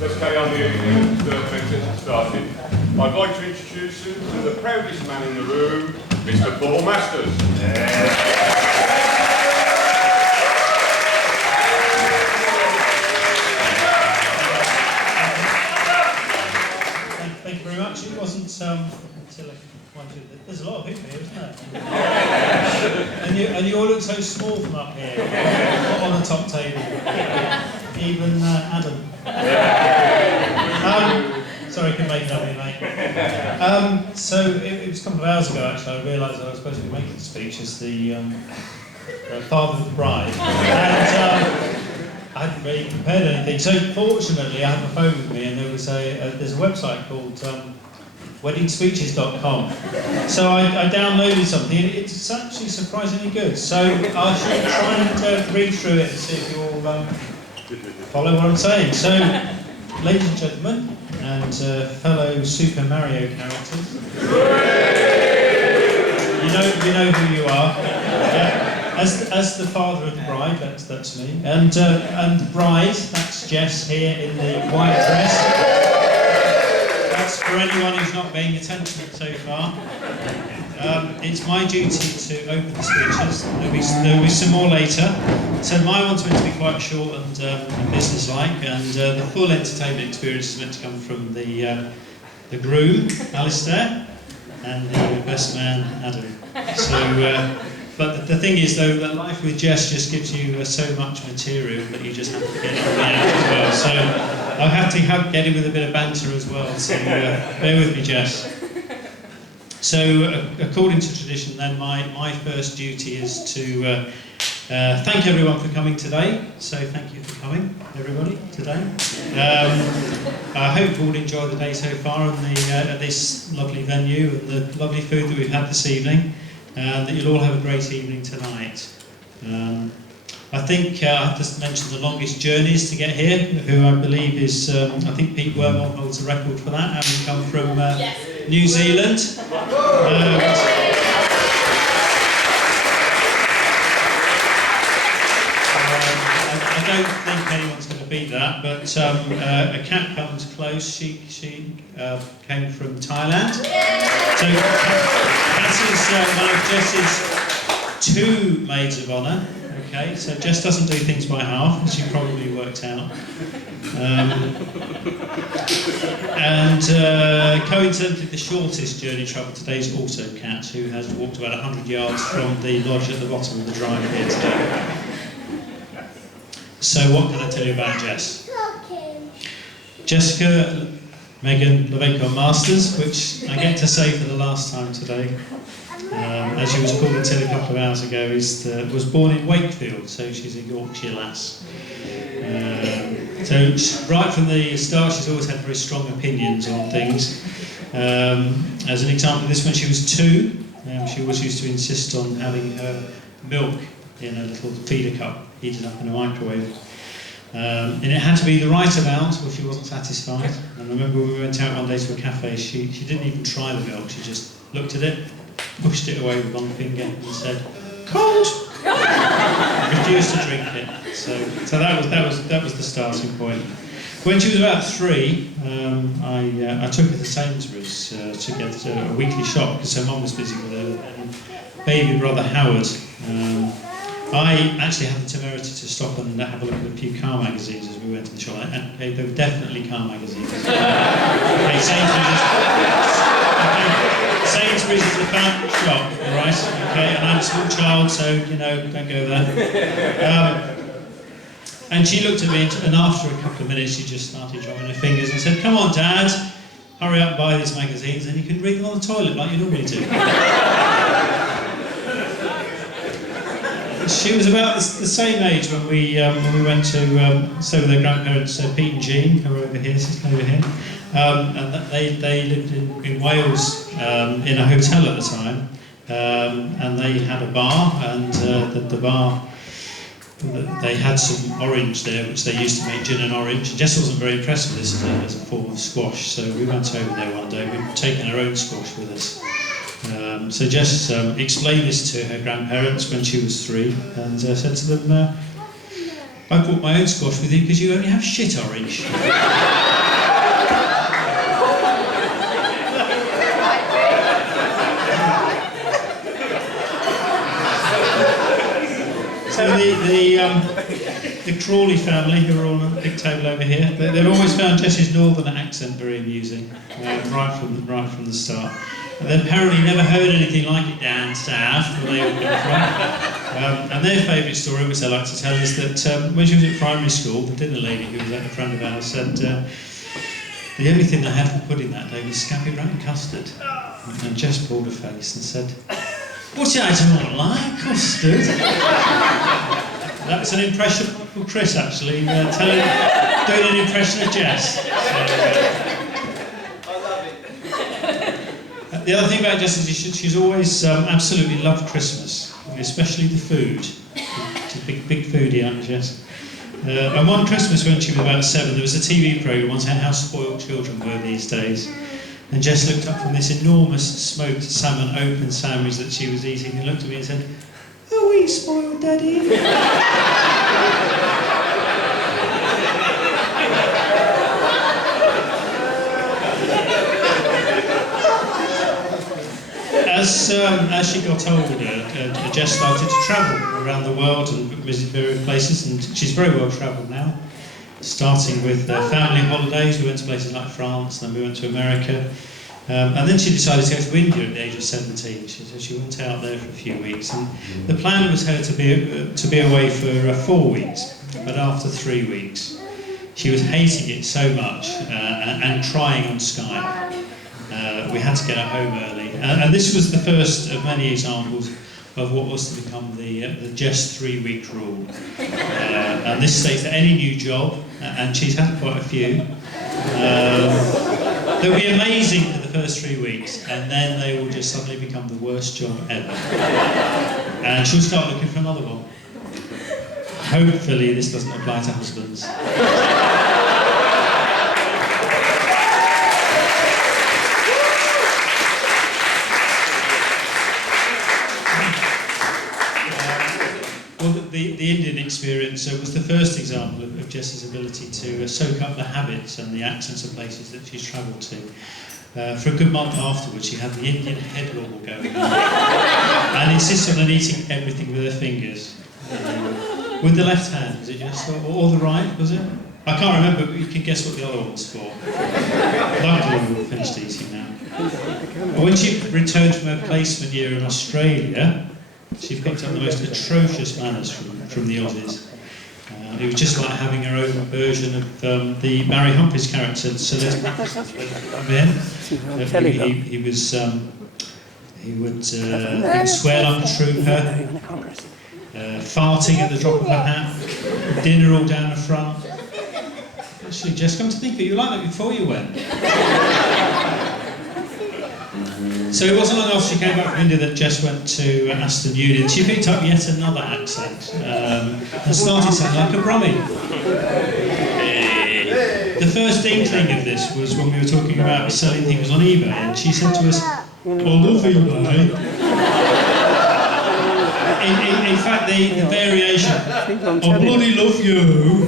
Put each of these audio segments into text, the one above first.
Let's carry on the evening and started. I'd like to introduce you to the proudest man in the room, Mr. Paul Masters. Thank you very much. It wasn't until there's a lot of people here, isn't there? and you all look so small from up here, on the top table. Even Adam. Sorry, I couldn't make it up here, mate. So it was a couple of hours ago, actually, I realised I was supposed to be making a speech as the father of the bride. And I hadn't really prepared anything. So fortunately, I have a phone with me, and there's a website called weddingspeeches.com. So I downloaded something, and it's actually surprisingly good. So I should try and read through it and see if you all follow what I'm saying. So, ladies and gentlemen, and fellow Super Mario characters, you know who you are. As the father of the bride, that's me, and the bride, that's Jess here in the white dress. That's for anyone who's not paying attention so far. It's my duty to open the speeches. There'll be some more later. So my one's meant to be quite short and business-like, and the full entertainment experience is meant to come from the groom, Alistair, and the best man, Adam. So, but the thing is, though, that life with Jess just gives you so much material that you just have to get it out as well. So I'll have to get in with a bit of banter as well. So bear with me, Jess. So, according to tradition, then my first duty is to thank everyone for coming today. So thank you for coming, everybody, today. I hope you all enjoy the day so far at this lovely venue and the lovely food that we've had this evening, and that you'll all have a great evening tonight. I think I've just mentioned the longest journeys to get here, who I believe is, I think Pete Wormald holds the record for that, having come from New Zealand. I don't think anyone's going to beat that, but a cat comes close. She came from Thailand. So Kat is one of Jess's 2 maids of honour. Okay, so Jess doesn't do things by half, as you probably worked out. And coincidentally, the shortest journey travel today is also Kat, who has walked about 100 yards from the lodge at the bottom of the drive here today. So what can I tell you about Jess? Jessica Megan Levenko Masters, which I get to say for the last time today, as she was called until a couple of hours ago, was born in Wakefield, so she's a Yorkshire lass. So right from the start, she's always had very strong opinions on things. As an example of this, when she was 2, she always used to insist on having her milk in a little feeder cup, heated up in a microwave. And it had to be the right amount, or she wasn't satisfied. And I remember when we went out one day to a cafe, she didn't even try the milk, she just looked at it, pushed it away with one finger and said, "Cold!" Refused to drink it. So that was the starting point. When she was about 3, I took her to Sainsbury's to get a weekly shop because her mum was busy with her baby brother Howard. I actually had the temerity to stop and have a look at a few car magazines as we went to the shop, and okay, they were definitely car magazines. Okay, Sainsbury's is a family shop, right? Okay, and I'm a small child, so don't go there. And she looked at me, and after a couple of minutes, she just started drawing her fingers and said, "Come on, Dad, hurry up and buy these magazines, and you can read them on the toilet like you normally do." She was about the same age when we went to stay with her grandparents, Pete and Jean, who are over here, sitting over here. And they lived in Wales in a hotel at the time, and they had a bar, and the bar, they had some orange there, which they used to make gin and orange. Jess wasn't very impressed with this as a form of squash, so we went over there one day. We'd taken our own squash with us. So Jess explained this to her grandparents when she was 3, and said to them, I brought my own squash with you because you only have shit orange. So the Crawley family, who are on a big table over here, they've always found Jess's northern accent very amusing, right from the start. And they've apparently never heard anything like it down south, where they all come from. And their favourite story, which they like to tell, is that when she was at primary school, the dinner lady who was a friend of ours said the only thing they had for pudding that day was scabby brown custard. And Jess pulled her face and said, "But I don't like custard." That's an impression from Chris, actually, doing an impression of Jess. So, the other thing about Jess is she's always absolutely loved Christmas, especially the food. She's a big foodie, aren't you, Jess? And one Christmas when she was about 7, there was a TV programme on how spoiled children were these days. And Jess looked up from this enormous smoked salmon open sandwich that she was eating and looked at me and said, "Are we spoiled, Daddy?" As she got older, Jess started to travel around the world and visit various places, and she's very well travelled now. Starting with family holidays, we went to places like France, then we went to America, and then she decided to go to India at the age of 17. She went out there for a few weeks, and the plan was her to be away for 4 weeks, but after 3 weeks, she was hating it so much and trying on Skype. We had to get her home early, and this was the first of many examples of what was to become the Jess 3-week rule. And this states that any new job, and she's had quite a few, they'll be amazing for the first 3 weeks, and then they will just suddenly become the worst job ever. And she'll start looking for another one. Hopefully this doesn't apply to husbands. Well, the Indian experience was the first example of Jess's ability to soak up the habits and the accents of places that she's travelled to. For a good month afterwards, she had the Indian head roll going on and insisted on eating everything with her fingers. With the left hand, was it Jess? Or the right, was it? I can't remember, but you can guess what the other one was for. Luckily, we're all finished eating now. When she returned from her placement year in Australia, she picked up the most atrocious manners from the Aussies. It was just like having her own version of the Barry Humphries character, Celeste. He would swear like a trooper, farting at the drop of a hat, dinner all down the front. Actually, Jess, come to think of it, you were like that before you went. So it wasn't long after she came back from India that Jess went to Aston Union. She picked up yet another accent and started sounding like a Brummie. The first inkling of this was when we were talking about selling things on eBay, and she said to us, "I love eBay." In fact, the variation, "I bloody love you,"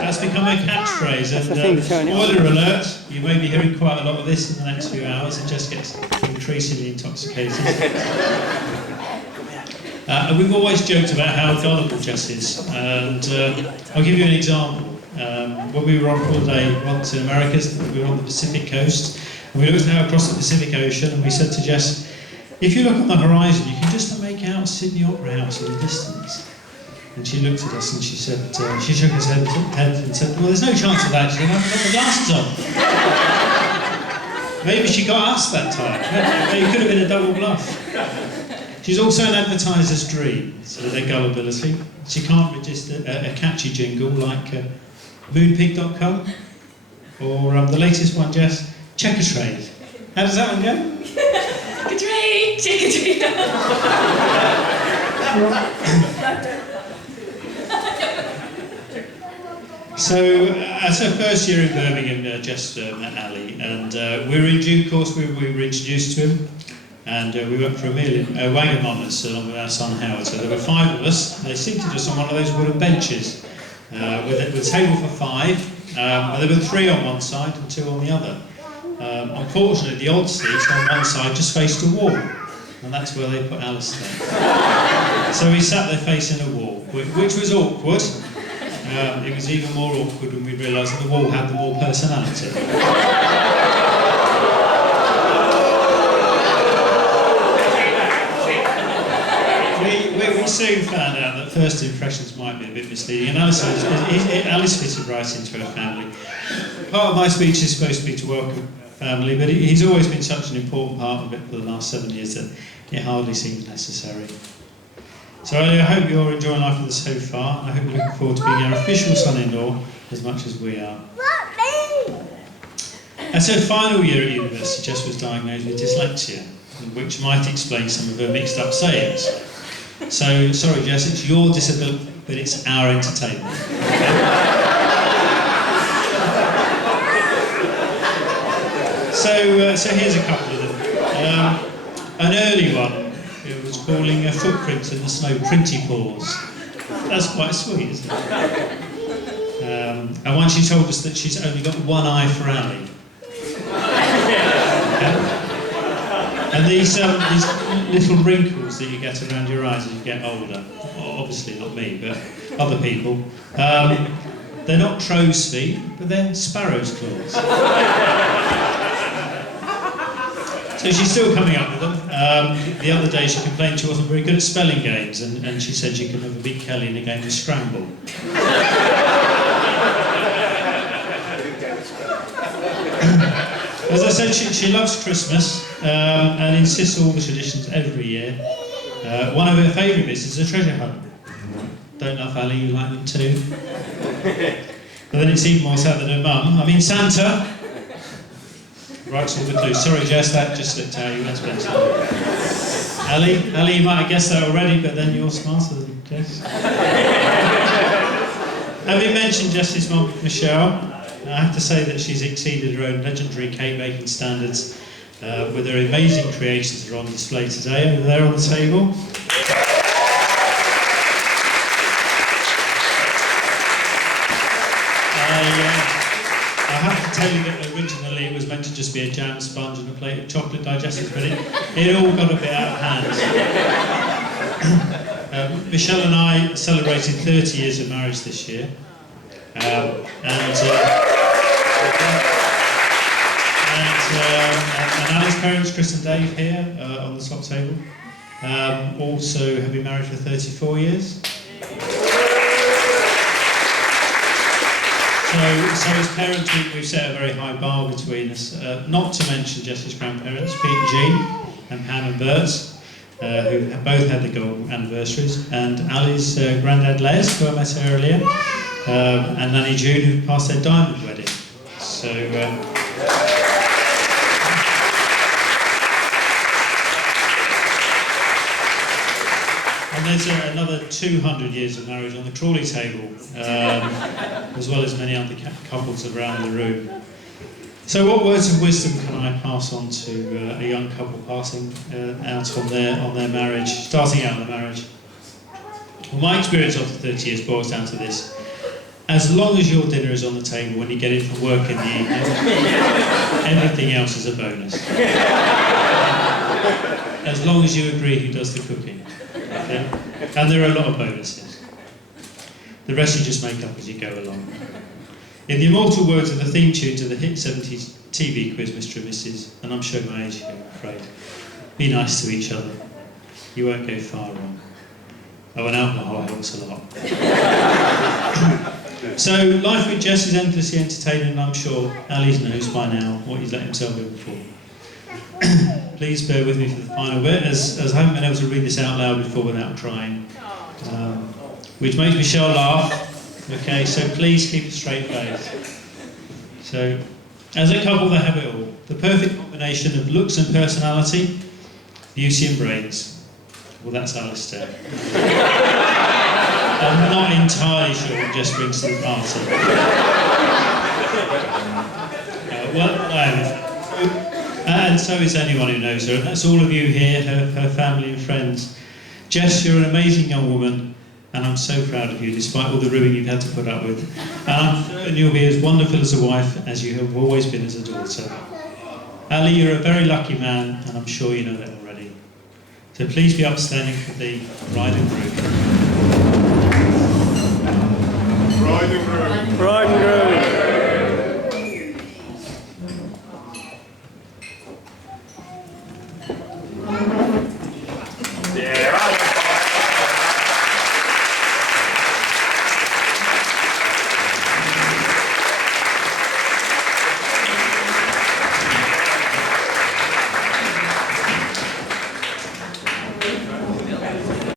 that's become a catchphrase, and spoiler alert, you may be hearing quite a lot of this in the next few hours. It just gets increasingly intoxicated. And we've always joked about how gullible Jess is, and I'll give you an example. When we were on holiday once in America, we were on the Pacific coast, and we looked out across the Pacific Ocean, and we said to Jess, "If you look on the horizon, you can just make out Sydney Opera House in the distance." And she looked at us and she said, she shook her head and said, "Well, there's no chance of that." She said, "I've got the glasses on." Maybe she got us that time. It could have been a double bluff. She's also an advertiser's dream, so their gullibility. She can't register a catchy jingle like moonpig.com or the latest one, Jess, Checkatrade. How does that one go? Checkatrade. So, as her first year in Birmingham, Jess met Ali, and we were in due course, we were introduced to him, and we went for a meal in Wagamama's along with our son Howard. So there were 5 of us, and they seated us on one of those wooden benches with a table for 5. And there were 3 on one side and 2 on the other. Unfortunately, the odd seat on one side just faced a wall, and that's where they put Alistair. So we sat there facing a wall, which was awkward. It was even more awkward when we realised that the wall had the more personality. We soon found out that first impressions might be a bit misleading, and Alice fitted right into her family. Part of my speech is supposed to be to welcome family, but he's always been such an important part of it for the last 7 years that it hardly seems necessary. So I hope you're enjoying life with us so far, and I hope you're looking forward to being our official son-in-law as much as we are. At her final year at university, Jess was diagnosed with dyslexia, which might explain some of her mixed-up sayings. So, sorry Jess, it's your disability, but it's our entertainment. So here's a couple of them. An early one, it was calling a footprint in the snow printy paws. That's quite sweet, isn't it? And once she told us that she's only got one eye for Ali. And these little wrinkles that you get around your eyes as you get older, obviously not me, but other people, they're not crow's feet, but they're sparrow's claws. So she's still coming up with them. The other day she complained she wasn't very good at spelling games, and she said she could never beat Kelly in a game of Scramble. As I said, she loves Christmas and insists on all the traditions every year. One of her favourite bits is a treasure hunt. Don't laugh, Ali, you like them too? But then it's even more sad than her mum. I mean, Santa writes all the clues. Sorry, Jess, that just slipped out. You weren't supposed to. Ali, you might have guessed that already, but then you're smarter than Jess. Having mentioned Jess's mum, Michelle, I have to say that she's exceeded her own legendary cake baking standards with her amazing creations that are on display today over there on the table. I have to tell you that originally it was meant to just be a jam sponge and a plate of chocolate digestives, but it all got a bit out of hand. Michelle and I celebrated 30 years of marriage this year. And Ali's parents, Chris and Dave, here on the top table, also have been married for 34 years. So as parents, we've set a very high bar between us, not to mention Jess's grandparents, Pete and Jean, and Pam and Bert, who have both had the gold anniversaries, and Ali's granddad Les, who I met earlier, and Nanny June, who passed their diamond wedding. So, and there's another 200 years of marriage on the Crawley table, as well as many other couples around the room. So what words of wisdom can I pass on to a young couple passing out on their marriage, starting out on their marriage? Well, my experience after 30 years boils down to this. As long as your dinner is on the table when you get in from work in the evening, everything else is a bonus. As long as you agree who does the cooking. Okay? And there are a lot of bonuses. The rest you just make up as you go along. In the immortal words of the theme tune to the hit 70s TV quiz, Mr. and Mrs., and I'm showing my age here, I'm afraid, be nice to each other. You won't go far wrong. Oh, and alcohol helps a lot. So, life with Jess is endlessly entertaining, and I'm sure Ali knows by now what he's let himself in for. Please bear with me for the final bit, as I haven't been able to read this out loud before without crying, which makes Michelle laugh. Okay, so please keep a straight face. So, as a couple, they have it all. The perfect combination of looks and personality, beauty and brains. Well, that's Alistair. I'm not entirely sure what Jess brings to the party. and so is anyone who knows her, and that's all of you here, her family and friends. Jess, you're an amazing young woman, and I'm so proud of you, despite all the ribbing you've had to put up with. And you'll be as wonderful as a wife as you have always been as a daughter. Ali, you're a very lucky man, and I'm sure you know that already. So please be upstanding for the bride and groom. Bride and groom. Bride